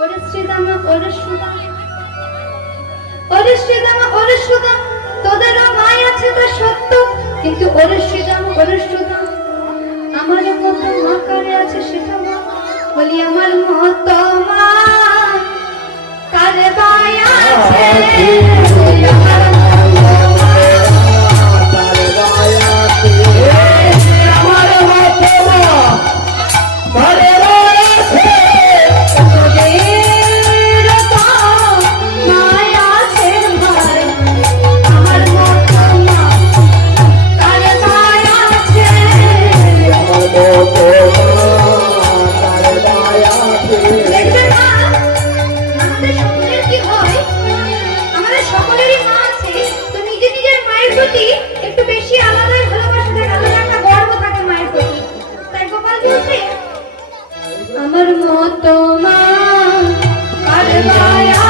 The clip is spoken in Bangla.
ওরে শ্রীদামা ওরে সুদাম, ওরে শ্রীদামা ওরে সুদাম, তোদেরও মাই আছে তা সত্য, কিন্তু ওরে শ্রীদাম ওরে সুদাম, আমার মতো মা কারে আছে সেটা মা, বলি আমার মতো মা কারে বাই আছে, বলি আমার একটু বেশি আলাদাই ভালোবাসা থাকে, আলাদা একটা গর্ব থাকে মায়ের প্রতি। তাই গোপাল বলছে আমার মতো মা আর মায়া